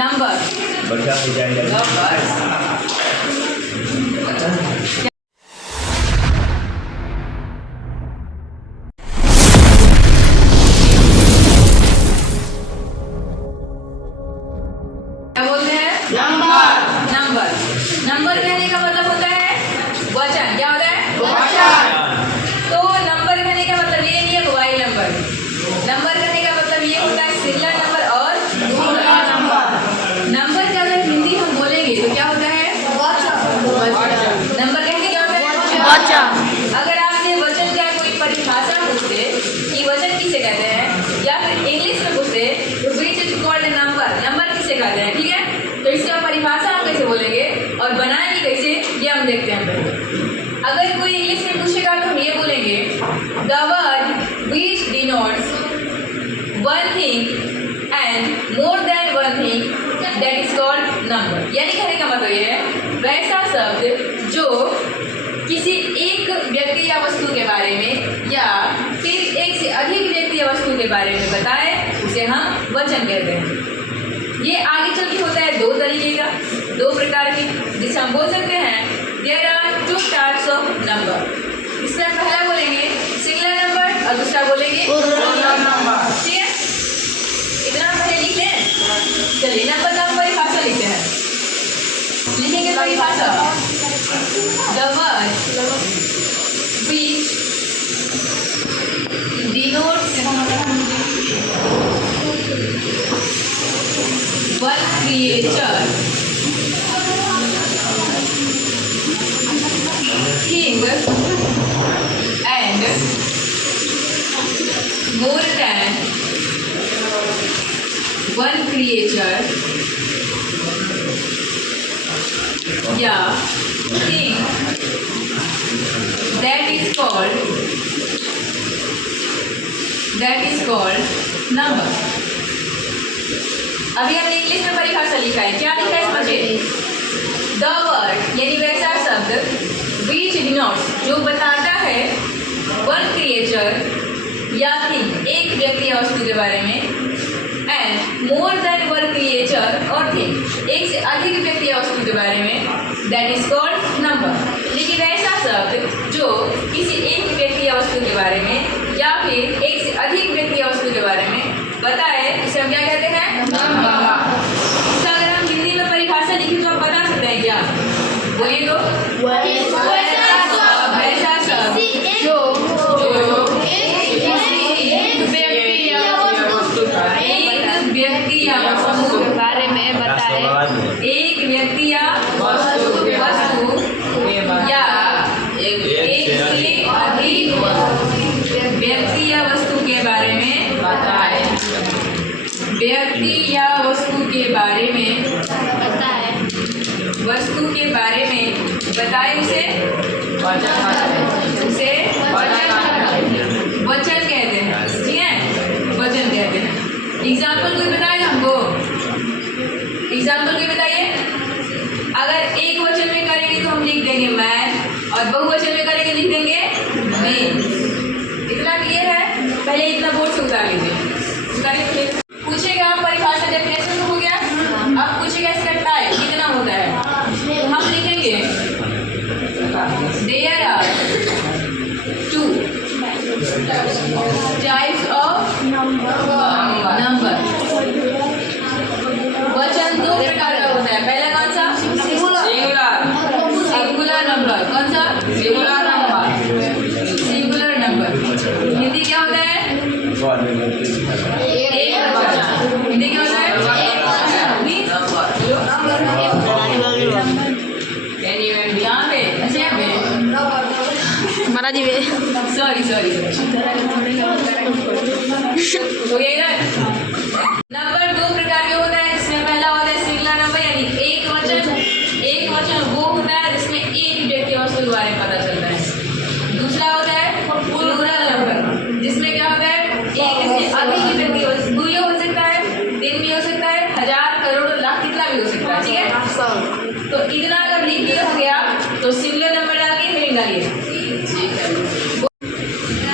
Number. क्या बोलते हैं? नंबर। नंबर कहने का मतलब होता है वचन। क्या होता है? वचन। तो नंबर कहने का मतलब ये नहीं है मोबाइल नंबर। नंबर कहने का मतलब ये होता है सिंगुलर नंबर और प्लूरल नंबर। नंबर का अगर हिंदी हम बोलेंगे तो क्या होता है? वचन। नंबर कहने क्या होता है? वचन। अगर आपसे वचन का कोई परिभाषा पूछते कि वचन किसे कहते हैं, या फिर इंग्लिश में पूछते which is called number, number किसे कहते हैं, ठीक है, तो इसका परिभाषा आप कैसे बोलेंगे और बनाएंगे कैसे, ये हम देखते हैं पहले। अगर कोई इंग्लिश में पूछेगा तो हम ये बोलेंगे the word which denotes one thing and more than one thing that is called number. यानी कहने का मतलब ये है वैसा शब्द जो किसी एक व्यक्ति या वस्तु के बारे में या फिर एक से अधिक व्यक्ति या वस्तु के बारे में बताए उसे हम वचन कहते हैं। ये आगे चल के होता है दो तरीके का, दो प्रकार के, जिसे हम बोल सकते हैं there are two types of number. इसमें पहला बोलेंगे सिंगुलर नंबर और दूसरा बोलेंगे प्लूरल नंबर। ठीक है, इतना पहले लिख लें। चलिए नंबर का परिभाषा लिखते हैं। लिखेंगे परिभाषा the word which denotes one creature, thing and more than one creature या thing that is called number। अभी हमने इंग्लिश में परिभाषा लिखा है, क्या लिखा है समझिए। द वर्ड यानी वैसा शब्द व्हिच डिनोट्स जो बताता है वन क्रिएचर या थिंग एक व्यक्ति या वस्तु के बारे में and more than one creature और थिंग एक से अधिक व्यक्ति या वस्तु के बारे में दैट इज कॉल्ड नंबर। लेकिन ऐसा शब्द जो किसी एक व्यक्ति या वस्तु के बारे में या फिर एक से अधिक व्यक्ति या वस्तु के बारे में बताए इसे हम क्या कहते हैं? नंबर। इसका अगर हम हिंदी में परिभाषा लिखें तो आप बता सकते हैं क्या? बोलिए तो। वैसा शब्द जो एक व्यक्ति या वस्तु के बारे में बताए, एक व्यक्ति या वस्तु या एक से अधिक व्यक्ति या वस्तु के बारे में बताए, व्यक्ति या वस्तु के बारे में बताए, वस्तु के बारे में बताए उसे वचन कहते हैं। ठीक है, वचन कहते हैं। एग्जाम्पल कोई बताएगा हमको? एग्जाम्पल कोई बताइए। अगर एक वचन में करेंगे तो हम लिख देंगे मैन और बहुवचन में करेंगे लिख देंगे मेन। इतना क्लियर है? पहले इतना बोर्ड से उतार लीजिए। पूछेगा हम परिभाषा डेफिनेशन हो गया, अब पूछेगा इसका टाइप कितना होता है, तो हम लिखेंगे there are two types of number. वचन दो प्रकार का होता है। पहला कौन सा? Singular number. कौन सा? Singular number. हिंदी क्या होता है? एक वचन। हिंदी क्या होता है? यहाँ पे महाराज जी सॉरी नंबर दो प्रकार के होता है, जिसमें पहला होता है सिंगुलर नंबर यानी एक वचन वो होता है जिसमें एक व्यक्ति वस्तु के बारे में पता चलता है। दूसरा होता है प्लूरल नंबर जिसमें क्या होता है एक से अधिक व्यक्ति वस्तु हो सकता है, दिन भी हो सकता है, हजार करोड़ लाख कितना भी हो सकता है। ठीक है, तो इतना अगर लिख दिया हो गया तो सिंगुलर नंबर डाल के हेडिंग डालिए।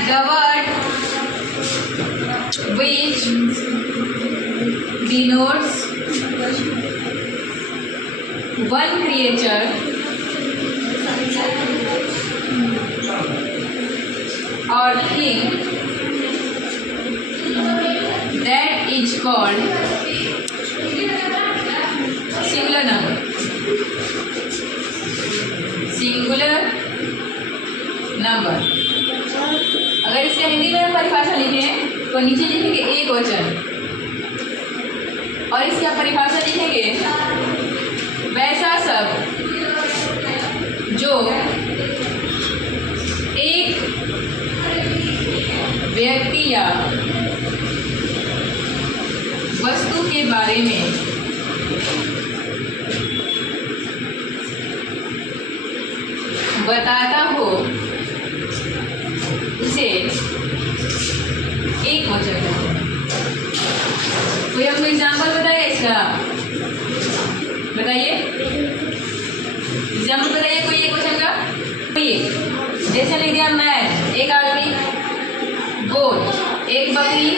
The word which denotes one creature or thing that is called singular number. Singular number. अगर इससे हिंदी में परिभाषा लिखें तो नीचे लिखेंगे एक वचन, और इसकी आप परिभाषा लिखेंगे वैसा शब्द जो एक व्यक्ति या वस्तु के बारे में बताता हो उसे एक वचन कहते हैं। कोई हमको एग्जाम्पल बताइए इसका, बताइए एग्जाम्पल बताइए कोई एक वचन का। जैसे लिख दिया मैं, एक आदमी, गोट, एक बकरी,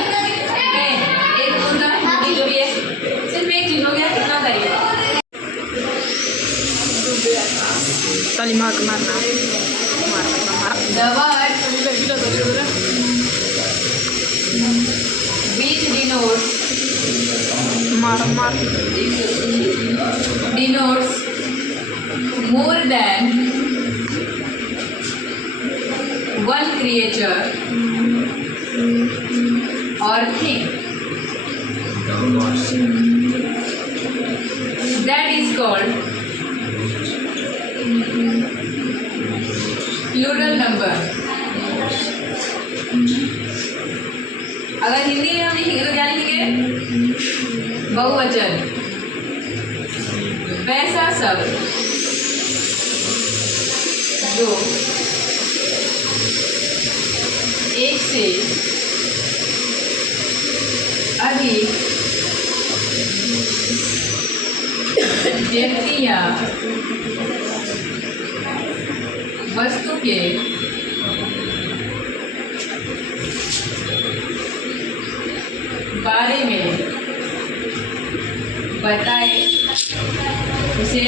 एक मुर्गा, जो भी है, सिर्फ एक चीज हो गया, कितना करिए Kalimat mana? the word which denotes more than one creature or thing that is called plural number. अगर हिंदी में हम लिखेंगे तो क्या लिखेंगे? बहुवचन। वैसा शब्द जो एक से अधिक व्यक्ति या वस्तु के बारे में बताए उसे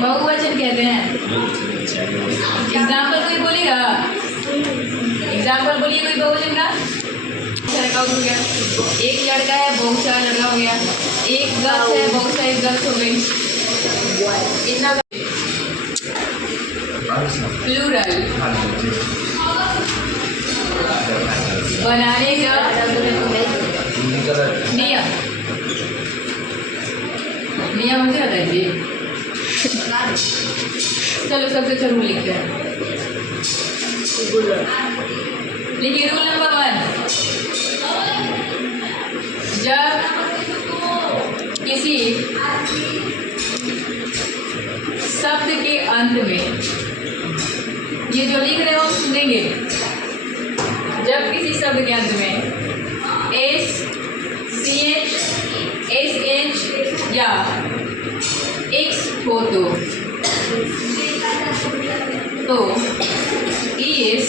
बहुवचन कहते हैं। एग्जाम्पल कोई बोलेगा? एग्जाम्पल बोलिए कोई बहुवचन का। लड़का हो गया, एक लड़का है, बहुत सारा लड़का हो गया। एक गर्ल्स है, बहुत सारी गर्ल्स हो गई। इतना प्लूरल बनाने का नियम मुझे बताइए। चलो सबसे अच्छा रूल लिखते हैं। लिखिए रूल नंबर 1, जब किसी शब्द के अंत में, ये जो लिख रहे हो सुनेंगे, जब किसी शब्द के अंत में S, C H, S H या एक्स हो तो ईएस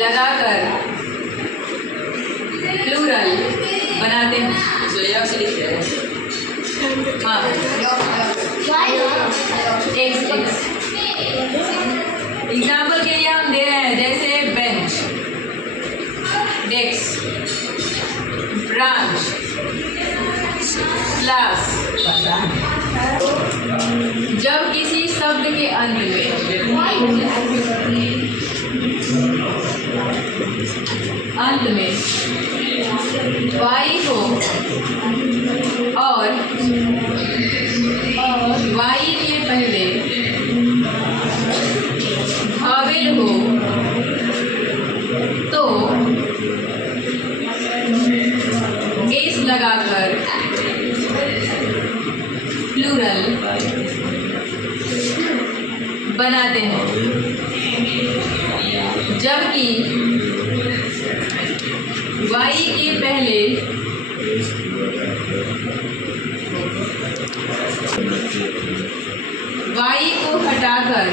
लगाकर प्लूरल बनाते हैं। हाँ, एग्जाम्पल के लिए हम दे रहे हैं, जैसे बेंच, डेस्क, ब्रांच, क्लास। जब किसी शब्द के अंत में वाई हो और वाई के पहले हाविल हो तो एस लगाकर प्लूरल बनाते हैं। जबकि वाई के पहले वाई को हटाकर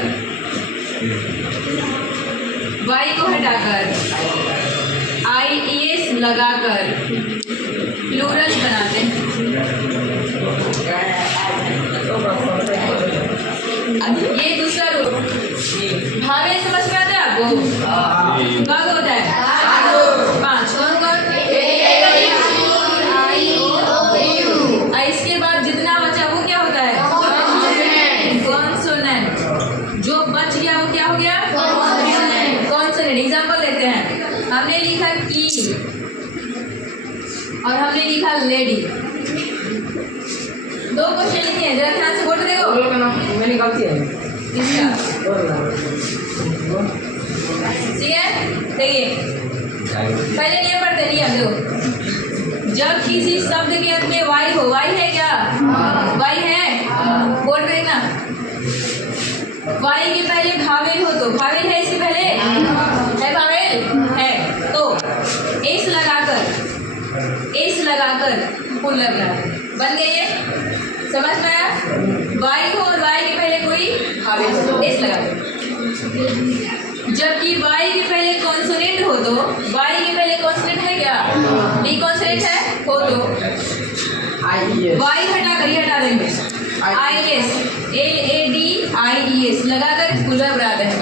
लगाकर प्लूरल बनाते हैं। ये दूसरा रूल। भावेल समझ में आता है आपको? कब होता है? 5। कौन कौन? इसके बाद जितना बचा वो क्या होता है? कॉन्सोनेंट। जो बच गया वो क्या हो गया? कॉन्सोनेंट। एग्जाम्पल देते हैं। हमने लिखा की और हमने लिखा लेडी। 2 क्वेश्चन लिखे हैं, जरा ध्यान से बोल देखो। मैंने गलती है किसका? ठीक है, देखिए पहले नियम पढ़ते हैं। नियम देखो, जब किसी शब्द के अंत में वाई हो, वाई है क्या? वाई है, बोल रहे ना। वाई के पहले भावेल हो तो भावेल है, इसके पहले है भावेल है तो एस लगाकर पुनः बन गए। ये समझ में आया? वाई हो और वाई के पहले कोई भावेल हो तो एस लगा दो। जबकि वाई के पहले कॉन्सोनेंट हो तो वाई के पहले कॉन्सोनेंट है क्या? बी कॉन्सोनेंट है हो तो वाई हटा देंगे। IS AADIES लगाकर पुनः बनाते हैं।